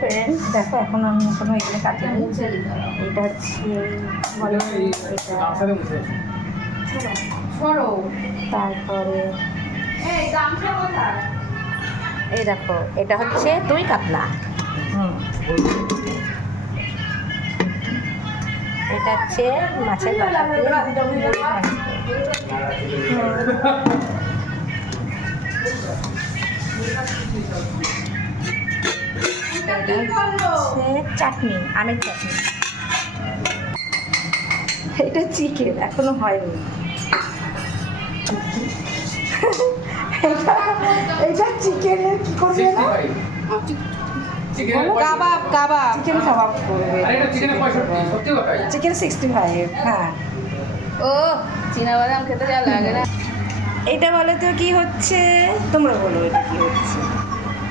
Friends দেখো এখন আমি কোনো এগুলো কাটিনি। এটা হচ্ছে বলো তারপরে এই দেখো এটা হচ্ছে দই কাতলা। এটা হচ্ছে মাছের মাথা দিয়ে মুড়ি ঘন্ট। চাটনি, আমের চাটনি। এটা চিকেন এখনো হয়নি। এটা চিকেনের কি করবে না? কাবাব কাবাব চিকেন কাবাব করবে। চিকেন 65। হ্যাঁ ও চীনাবাদাম খেতে যা লাগে না। এটা বলে তো কি হচ্ছে, তোমরা বলো এটা কি হচ্ছে।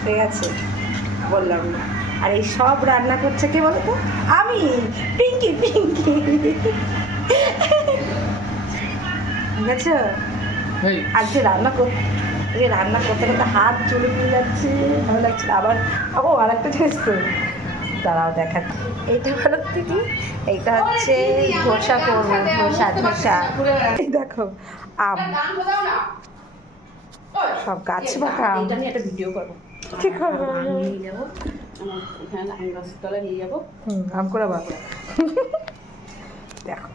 ঠিক আছে বললাম না। আর এই সব রান্না করছে কে বলো তো? আমি, পিঙ্কি পিঙ্কি। ঠিক আছে। আজকে রান্না করতে করতে হাত চলে নিয়ে যাচ্ছে, ভালো লাগছে। আবার আর একটা জিনিস তো দাঁড়াও দেখাচ্ছি। এইটা ভালো থেকে এইটা হচ্ছে ধোসা করবো, ধোসা। এই দেখো আম, সব গাছ বাঁকা আম। একটা ভিডিও করবো। কি করবো? নিয়ে যাবো আম গাছের তলায় নিয়ে যাবো। আম করে বাবা দেখো